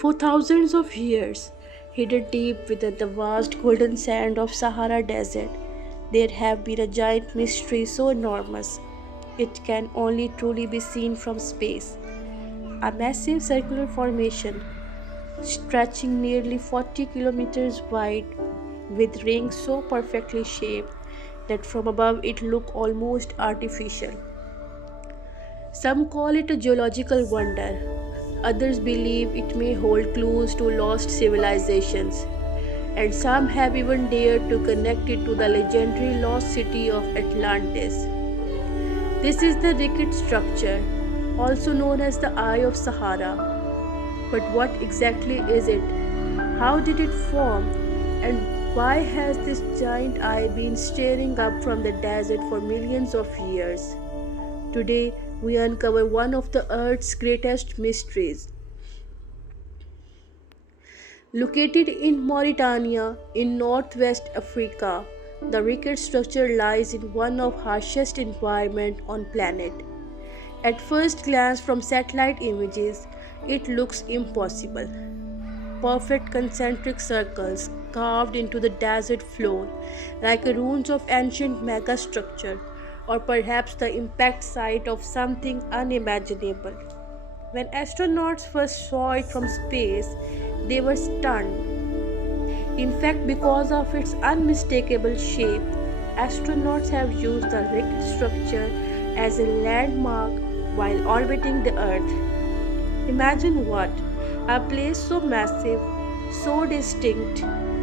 For thousands of years, hidden deep within the vast golden sand of Sahara Desert, there have been a giant mystery so enormous it can only truly be seen from space. A massive circular formation stretching nearly 40 kilometers wide with rings so perfectly shaped that from above it looked almost artificial. Some call it a geological wonder, others believe it may hold clues to lost civilizations, and some have even dared to connect it to the legendary lost city of Atlantis. This is the Richat Structure, also known as the Eye of Sahara. But what exactly is it? How did it form? And why has this giant eye been staring up from the desert for millions of years? Today, we uncover one of the Earth's greatest mysteries. Located in Mauritania in northwest Africa, the Richat structure lies in one of harshest environment on planet. At first glance from satellite images, it looks impossible. Perfect concentric circles carved into the desert floor, like ruins of ancient megastructure, or perhaps the impact site of something unimaginable. When astronauts first saw it from space, they were stunned. In fact, because of its unmistakable shape, astronauts have used the Richat structure as a landmark while orbiting the Earth. Imagine what? A place so massive, so distinct,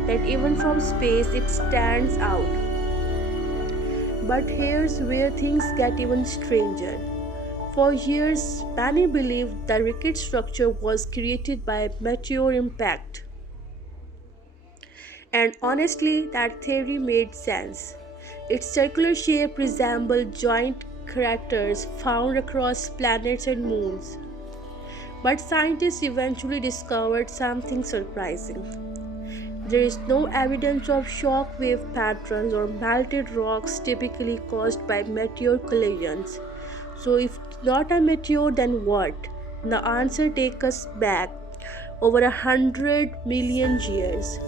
that even from space it stands out. But here's where things get even stranger. For years, many believed the Richat structure was created by a meteor impact. And honestly, that theory made sense. Its circular shape resembled giant craters found across planets and moons. But scientists eventually discovered something surprising. There is no evidence of shock wave patterns or melted rocks typically caused by meteor collisions. So, if not a meteor, then what? The answer takes us back over 100 million years.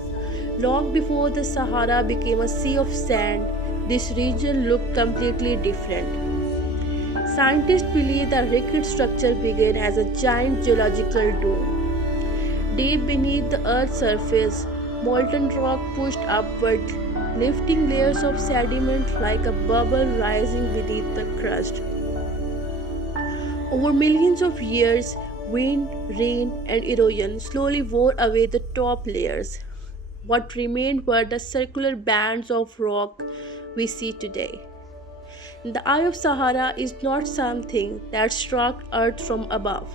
Long before the Sahara became a sea of sand, this region looked completely different. Scientists believe the Richat structure began as a giant geological dome. Deep beneath the Earth's surface, molten rock pushed upward, lifting layers of sediment like a bubble rising beneath the crust. Over millions of years, wind, rain, and erosion slowly wore away the top layers. What remained were the circular bands of rock we see today. The Eye of Sahara is not something that struck Earth from above.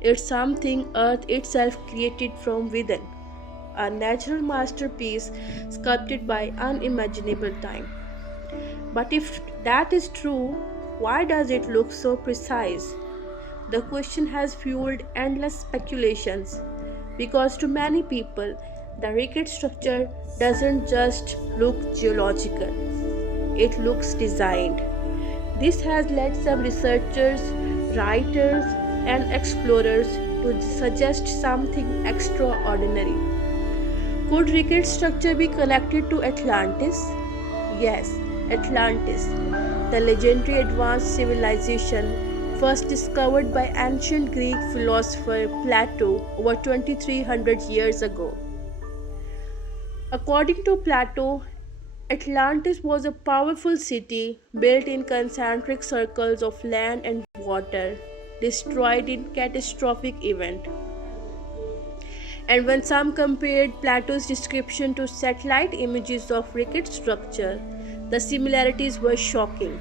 It's something Earth itself created from within, a natural masterpiece sculpted by unimaginable time. But if that is true, why does it look so precise? The question has fueled endless speculations because to many people, the Richat structure doesn't just look geological, it looks designed. This has led some researchers, writers, and explorers to suggest something extraordinary. Could Richat structure be connected to Atlantis? Yes, Atlantis, the legendary advanced civilization first discovered by ancient Greek philosopher Plato over 2300 years ago. According to Plato, Atlantis was a powerful city built in concentric circles of land and water, destroyed in catastrophic event. And when some compared Plato's description to satellite images of Richat structure, the similarities were shocking.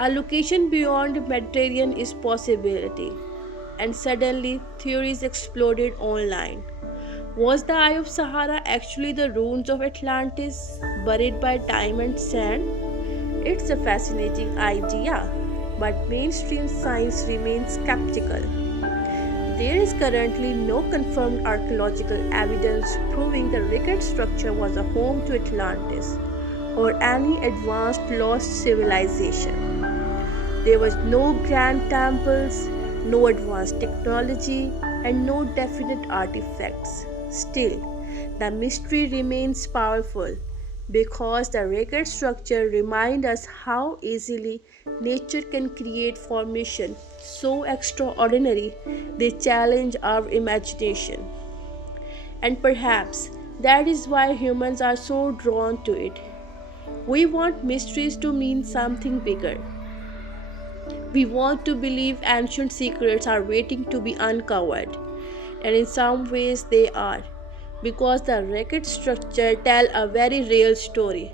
A location beyond the Mediterranean is possibility, and suddenly theories exploded online. Was the Eye of Sahara actually the ruins of Atlantis, buried by time and sand? It's a fascinating idea, but mainstream science remains skeptical. There is currently no confirmed archaeological evidence proving the Richat structure was a home to Atlantis or any advanced lost civilization. There was no grand temples, no advanced technology, and no definite artifacts. Still, the mystery remains powerful because the record structure reminds us how easily nature can create formation so extraordinary they challenge our imagination. And perhaps that is why humans are so drawn to it. We want mysteries to mean something bigger. We want to believe ancient secrets are waiting to be uncovered, and in some ways they are, because the record structure tell a very real story,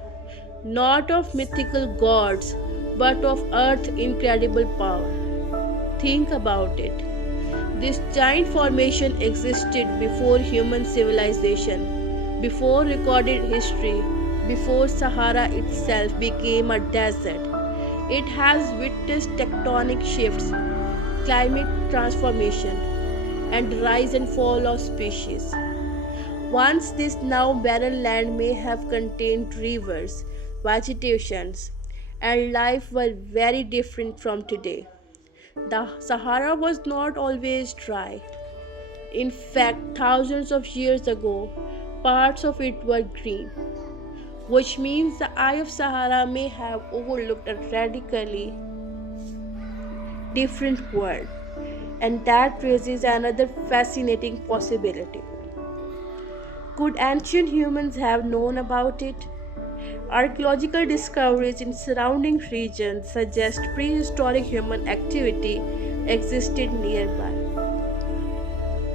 not of mythical gods, but of Earth's incredible power. Think about it. This giant formation existed before human civilization, before recorded history, before Sahara itself became a desert. It has witnessed tectonic shifts, climate transformation, and rise and fall of species. Once this now barren land may have contained rivers, vegetations, and life were very different from today. The Sahara was not always dry. In fact, thousands of years ago, parts of it were green, which means the Eye of Sahara may have overlooked a radically different world. And that raises another fascinating possibility. Could ancient humans have known about it? Archaeological discoveries in surrounding regions suggest prehistoric human activity existed nearby.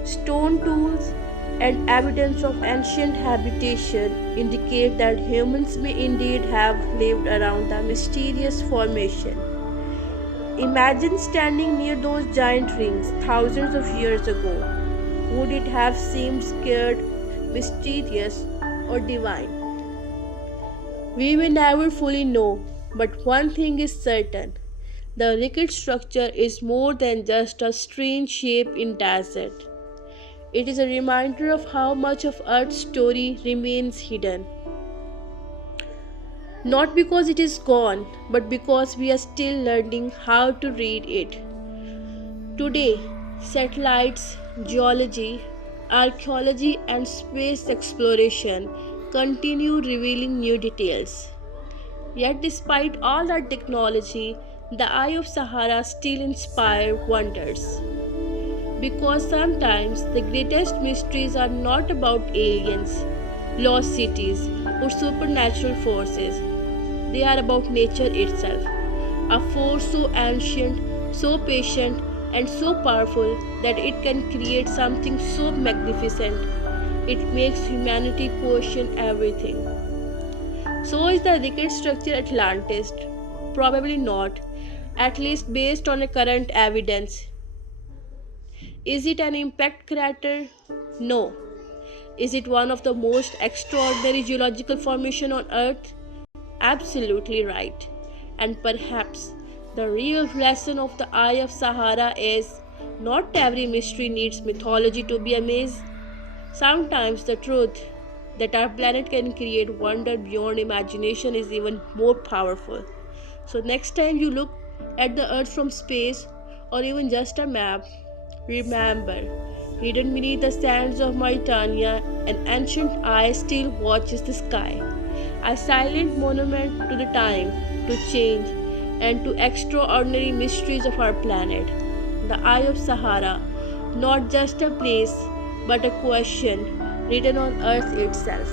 Stone tools and evidence of ancient habitation indicate that humans may indeed have lived around the mysterious formation. Imagine standing near those giant rings thousands of years ago. Would it have seemed scared, mysterious, or divine? We may never fully know, but one thing is certain. The Richat structure is more than just a strange shape in desert. It is a reminder of how much of Earth's story remains hidden. Not because it is gone, but because we are still learning how to read it. Today, satellites, geology, archaeology, and space exploration continue revealing new details. Yet, despite all that technology, the Eye of Sahara still inspires wonders. Because sometimes the greatest mysteries are not about aliens, lost cities, or supernatural forces. They are about nature itself, a force so ancient, so patient, and so powerful that it can create something so magnificent. It makes humanity question everything. So is the Richat structure Atlantis? Probably not, at least based on the current evidence. Is it an impact crater? No. Is it one of the most extraordinary geological formations on Earth? Absolutely right. And perhaps the real lesson of the Eye of Sahara is not every mystery needs mythology to be amazed. Sometimes the truth that our planet can create wonder beyond imagination is even more powerful. So, next time you look at the Earth from space or even just a map, remember, hidden beneath the sands of Mauritania, an ancient eye still watches the sky, a silent monument to the time, to change, and to extraordinary mysteries of our planet. The Eye of Sahara, not just a place, but a question written on Earth itself.